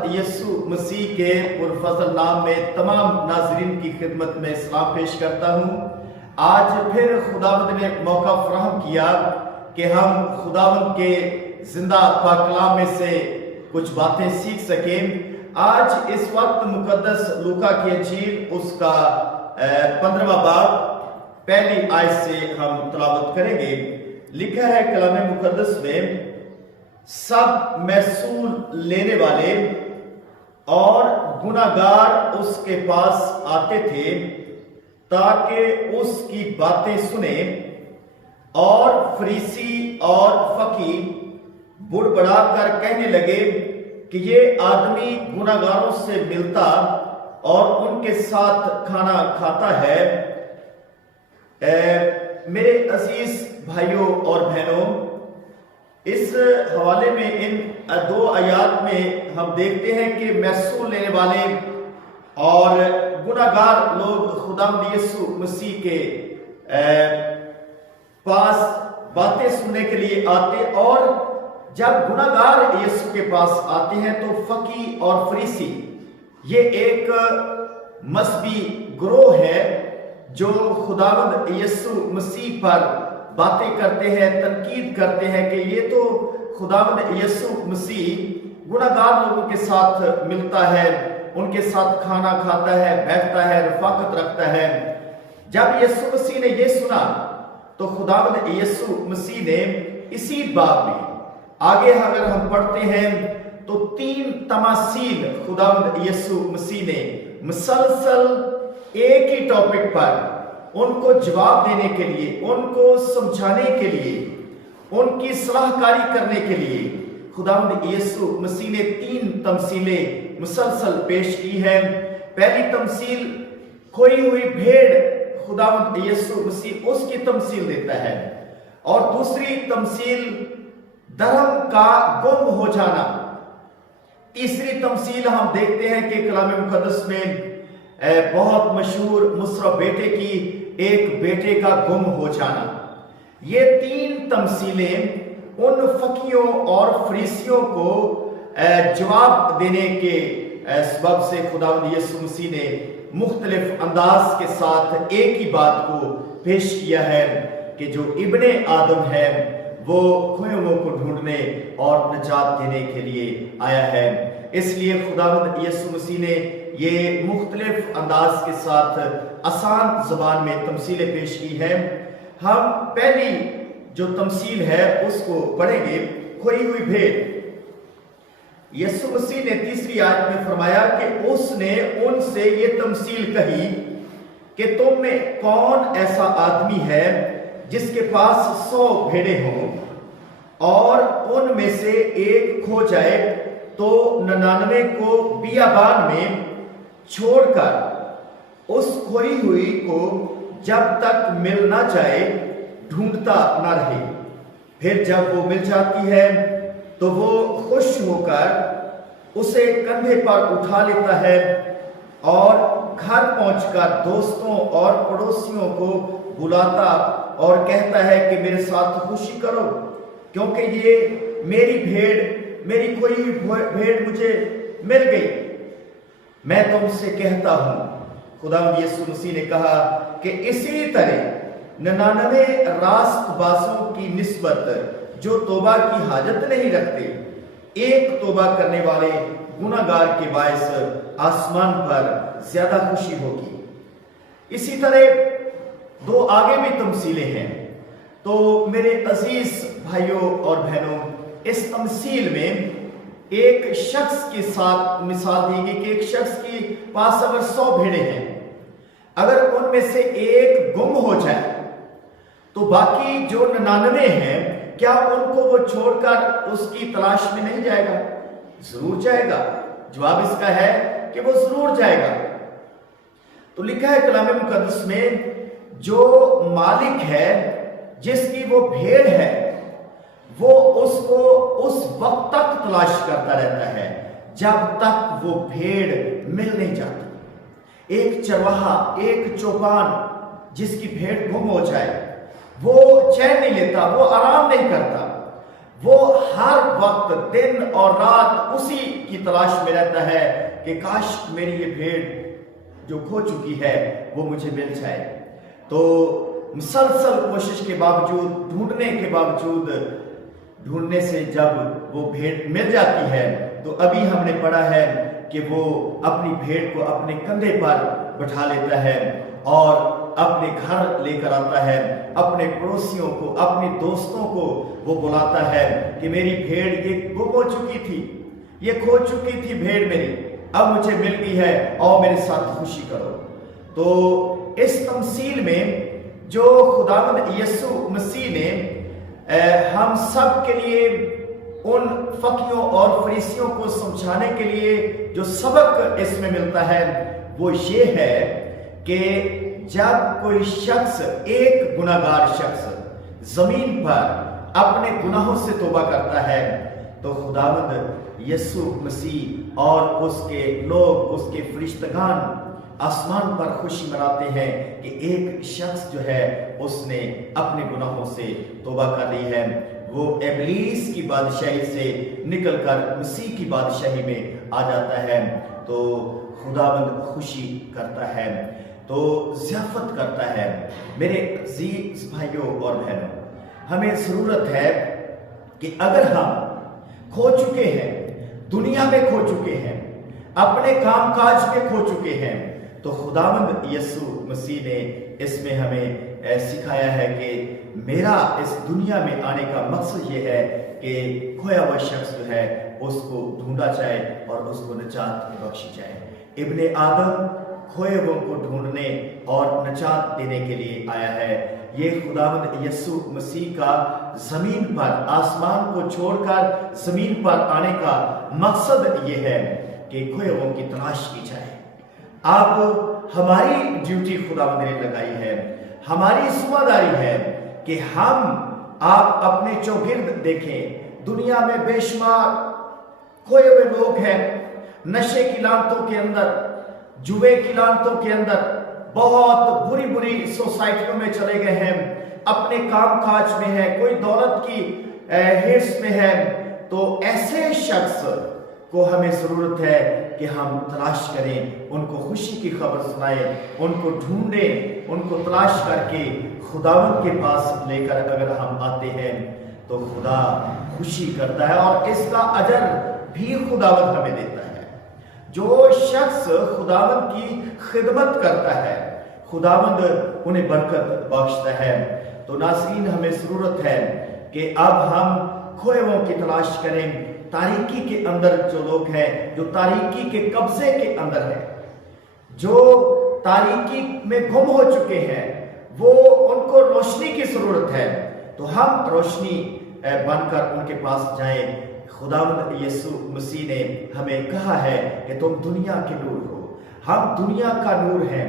खुदावंद यीशु मसीह के पुरफजल नाम में तमाम नाजरीन की खिदमत में सलाम पेश करता हूँ। आज फिर खुदावंद ने एक मौका फराहम किया कि हम खुदावंद के जिंदा पाक कलाम में से कुछ बातें सीख सकें। आज इस वक्त मुकद्दस लूका की अंजील उसका 15वां बाब पहली आयत से हम तलावत करेंगे। लिखा है कलाम मुकद्दस में, सब महसूल लेने वाले और गुनाहगार उसके पास आते थे ताकि उसकी बातें सुने, और फरीसी और फकीह बुड़बड़ाकर कहने लगे कि ये आदमी गुनाहगारों से मिलता और उनके साथ खाना खाता है। मेरे अजीज भाइयों और बहनों, इस हवाले में इन दो आयात में हम देखते हैं कि महसूल लेने वाले और गुनाहगार लोग खुदावंद यीशु मसीह के पास बातें सुनने के लिए आते, और जब गुनाहगार यीशु के पास आते हैं तो फकीह और फरीसी, ये एक मजहबी ग्रोह है जो खुदावंद यीशु मसीह पर बातें करते हैं, तनकीद करते हैं कि ये तो खुदावंद यीशु मसीह गुनाहगार लोगों के साथ मिलता है, उनके साथ खाना खाता है, बैठता है, रफाकत रखता है। जब यीशु मसीह ने ये सुना तो खुदावंद यीशु मसीह ने इसी बाब में आगे अगर हम पढ़ते हैं तो 3 तमासील खुदावंद यीशु मसीह ने मुसलसल एक ही टॉपिक पर उनको जवाब देने के लिए, उनको समझाने के लिए, उनकी सलाहकारी करने के लिए खुदावंद यीशु मसीह ने 3 तमसीलें मुसलसल पेश की है। पहली तमसील खोई हुई भेड़, खुदावंद यीशु मसीह उसकी तमसील देता है, और दूसरी तमसील धर्म का गुम हो जाना। तीसरी तमसील हम देखते हैं कि कलाम मुकद्दस में बहुत मशहूर मुसरफ बेटे की, एक बेटे का गुम हो जाना। ये 3 तमसीलें उन फकीयों और फरीसियों को जवाब देने के सबब से खुदावंद यीशु मसीह ने मुख्तलिफ अंदाज के साथ एक ही बात को पेश किया है कि जो इब्ने आदम है वो खोए हुओं को ढूंढने और निजात देने के लिए आया है। इसलिए खुदावंद यीशु मसीह ने ये मुख्तलिफ अंदाज के साथ आसान ज़बान में तमसीलें पेश की है। हम पहली जो तमसील है उसको पढ़ेंगे, खोई हुई भेड़। यीशु मसीह ने तीसरी आयत में फरमाया कि उसने उनसे ये तमसील कही कि तुम में कौन ऐसा आदमी है जिसके पास 100 भेड़ें हों और उनमें से एक खो जाए तो 99 को बियाबान में छोड़कर उस खोई हुई को जब तक मिल ना जाए ढूंढता ना रहे। फिर जब वो मिल जाती है तो वो खुश होकर उसे कंधे पर उठा लेता है और घर पहुंचकर दोस्तों और पड़ोसियों को बुलाता और कहता है कि मेरे साथ खुशी करो, क्योंकि ये मेरी भेड़, मेरी कोई भेड़ मुझे मिल गई। मैं तुमसे कहता हूं, खुदावंद यीशु मसीह ने कहा कि इसी तरह 99 रास्तबाजों की निस्बत जो तौबा की हाजत नहीं रखते, एक तौबा करने वाले गुनाहगार के बायस आसमान पर ज्यादा खुशी होगी। इसी तरह 2 आगे भी तमसीलें हैं। तो मेरे अजीज भाइयों और बहनों, इस तमसील में एक शख्स के साथ मिसाल दी गई कि एक शख्स के पास अगर 100 भेड़ें हैं, अगर उनमें से एक गुम हो जाए तो बाकी जो 99 हैं, क्या उनको वो छोड़कर उसकी तलाश में नहीं जाएगा? जरूर जाएगा। जवाब इसका है कि वो जरूर जाएगा। तो लिखा है कलाम मुकद्दस में, जो मालिक है जिसकी वो भेड़ है वो उसको उस वक्त तक तलाश करता रहता है जब तक वो भेड़ मिल नहीं जाती। एक चरवाहा, एक चौपान जिसकी भेड़ गुम हो जाए वो चैन नहीं लेता, वो आराम नहीं करता, وہ ہر وقت دن اور رات اسی کی تلاش میں رہتا ہے کہ کاش میری یہ بھیڑ جو کھو چکی ہے وہ مجھے مل جائے۔ تو مسلسل کوشش کے باوجود، ڈھونڈنے کے باوجود، ڈھونڈنے سے جب وہ بھیڑ مل جاتی ہے تو ابھی ہم نے پڑھا ہے کہ وہ اپنی بھیڑ کو اپنے کندھے پر بٹھا لیتا ہے اور اپنے گھر لے کر آتا ہے، اپنے پڑوسیوں کو، اپنے دوستوں کو وہ بلاتا ہے کہ میری بھیڑ یہ گم ہو چکی تھی، یہ کھو چکی تھی بھیڑ میری، اب مجھے مل گئی ہے، اور میرے ساتھ خوشی کرو۔ تو اس تمثیل میں جو خداوند یسوع مسیح نے ہم سب کے لیے، ان فقیوں اور فریسیوں کو سمجھانے کے لیے جو سبق اس میں ملتا ہے وہ یہ ہے کہ جب کوئی شخص، ایک گناہگار شخص زمین پر اپنے گناہوں سے توبہ کرتا ہے تو خداوند یسوع مسیح اور اس کے لوگ، اس کے فرشتگان آسمان پر خوشی مناتے ہیں کہ ایک شخص جو ہے اس نے اپنے گناہوں سے توبہ کر لی ہے، وہ ابلیس کی بادشاہی سے نکل کر مسیح کی بادشاہی میں آ جاتا ہے۔ تو خداوند خوشی کرتا ہے، تو ضیافت کرتا ہے۔ میرے عزیز بھائیوں اور بہنوں، ہمیں ضرورت ہے کہ اگر ہم کھو چکے ہیں، دنیا میں کھو چکے ہیں، اپنے کام کاج میں کھو چکے ہیں، تو خداوند یسوع مسیح نے اس میں ہمیں سکھایا ہے کہ میرا اس دنیا میں آنے کا مقصد یہ ہے کہ کھویا ہوا شخص جو ہے اس کو ڈھونڈا جائے اور اس کو نجات بخشی جائے۔ ابن آدم کھوئے ہوئے کو ڈھونڈنے اور نجات دینے کے لیے آیا ہے۔ یہ خداوند یسوع مسیح کا زمین پر، آسمان کو چھوڑ کر زمین پر آنے کا مقصد یہ ہے کہ کھوئے ہوئے کی تلاش کی جائے۔ اب ہماری ڈیوٹی خداوند نے لگائی ہے، ہماری ذمہ داری ہے کہ آپ اپنے چوگرد دیکھیں، دنیا میں بے شمار کھوئے ہوئے لوگ ہیں، نشے کی لعنتوں کے اندر، جوے کی لعنتوں کے اندر، بہت بری بری سوسائٹیوں میں چلے گئے ہیں، اپنے کام کاج میں ہے، کوئی دولت کی ہرس میں ہے۔ تو ایسے شخص کو ہمیں ضرورت ہے کہ ہم تلاش کریں، ان کو خوشی کی خبر سنائیں، ان کو ڈھونڈیں، ان کو تلاش کر کے خداوند کے پاس لے کر اگر ہم آتے ہیں تو خدا خوشی کرتا ہے اور اس کا اجر بھی خداوند ہمیں دیتا ہے۔ جو شخص خداوند کی خدمت کرتا ہے خداوند انہیں برکت بخشتا ہے۔ تو ناظرین، ہمیں ضرورت ہے کہ اب ہم کھوئے ہوئوں کی تلاش کریں، تاریکی کے اندر جو لوگ ہیں، جو تاریکی کے قبضے کے اندر ہیں، جو تاریکی میں گم ہو چکے ہیں، وہ ان کو روشنی کی ضرورت ہے۔ تو ہم روشنی بن کر ان کے پاس جائیں۔ خداوند یسوع مسیح نے ہمیں کہا ہے کہ تم دنیا کے نور ہو، ہم دنیا کا نور ہیں۔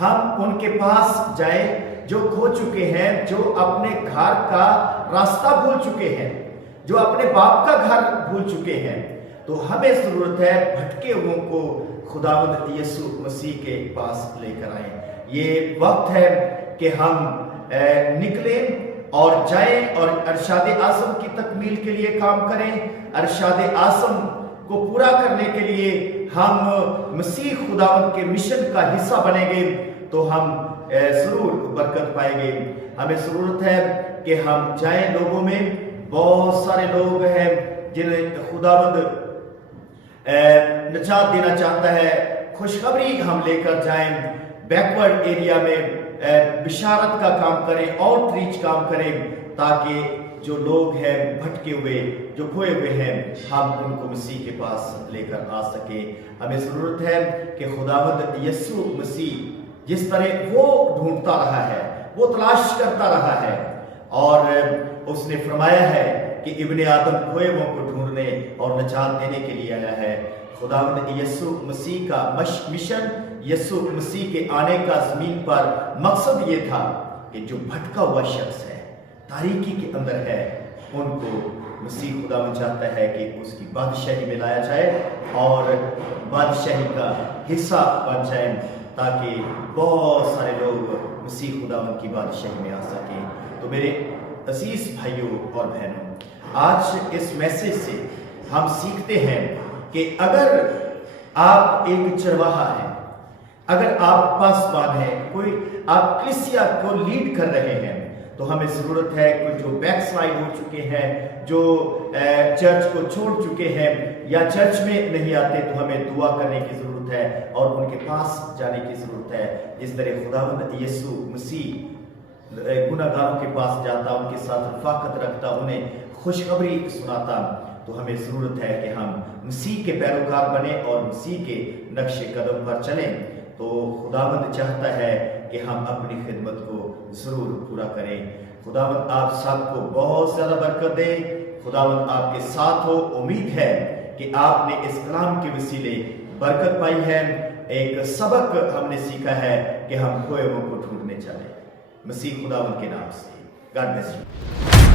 ہم ان کے پاس جائیں جو کھو چکے ہیں، جو اپنے گھر کا راستہ بھول چکے ہیں، جو اپنے باپ کا گھر بھول چکے ہیں۔ تو ہمیں ضرورت ہے بھٹکے ہوئوں کو خداوند یسوع مسیح کے پاس لے کر آئیں۔ یہ وقت ہے کہ ہم نکلیں اور جائیں اور ارشاد اعظم کی تکمیل کے لیے کام کریں۔ ارشاد اعظم کو پورا کرنے کے لیے ہم مسیح خداوند کے مشن کا حصہ بنیں گے تو ہم ضرور برکت پائیں گے۔ ہمیں ضرورت ہے کہ ہم جائیں لوگوں میں۔ بہت سارے لوگ ہیں جنہیں خداوند نجات دینا چاہتا ہے، خوشخبری ہم لے کر جائیں، بیکورڈ ایریا میں بشارت کا کام کریں، آؤٹ ریچ کام کریں، تاکہ جو لوگ ہیں بھٹکے ہوئے، جو کھوئے ہوئے ہیں، ہم ان کو مسیح کے پاس لے کر آ سکیں۔ ہمیں ضرورت ہے کہ خداوند یسوع مسیح جس طرح وہ ڈھونڈتا رہا ہے، وہ تلاش کرتا رہا ہے، اور اس نے فرمایا ہے کہ ابن آدم کھوئے ہوئوں کو ڈھونڈنے اور نجات دینے کے لیے آیا ہے۔ خداوند یسوع مسیح کا مشن، یسوع مسیح کے آنے کا زمین پر مقصد یہ تھا کہ جو بھٹکا ہوا شخص ہے، تاریکی کے اندر ہے، ان کو مسیح خداوند چاہتا ہے کہ اس کی بادشاہی میں لایا جائے اور بادشاہی کا حصہ بن جائیں، تاکہ بہت سارے لوگ مسیح خداوند کی بادشاہی میں آ سکیں۔ تو میرے अजीज भाइयों और बहनों, आज इस मैसेज से हम सीखते हैं कि अगर आप एक चरवाहा हैं, अगर आप पासवान हैं, कोई आप कलीसिया को लीड कर रहे हैं, तो हमें जरूरत है कि जो बैकस्लाइड हो चुके हैं, जो चर्च को छोड़ चुके हैं या चर्च में नहीं आते, तो हमें दुआ करने की जरूरत है और उनके पास जाने की जरूरत है। जिस तरह खुदावंद यीशु मसीह गुनाहगारों के पास जाता, उनके साथ रफाकत रखता, उन्हें खुशखबरी सुनाता, तो हमें जरूरत है कि हम मसीह के पैरोकार बने और मसीह के नक्शे कदम पर चलें। तो खुदावंद चाहता है कि हम अपनी खिदमत को जरूर पूरा करें। खुदावंद आप सबको बहुत ज्यादा बरकत दे। खुदावंद आपके साथ हो। उम्मीद है कि आपने इस कलाम के वसीले बरकत पाई है। एक सबक हमने सीखा है कि हम खोए हुओं को ढूंढने चले। मसीह खुदावंद के नाम से। God bless you.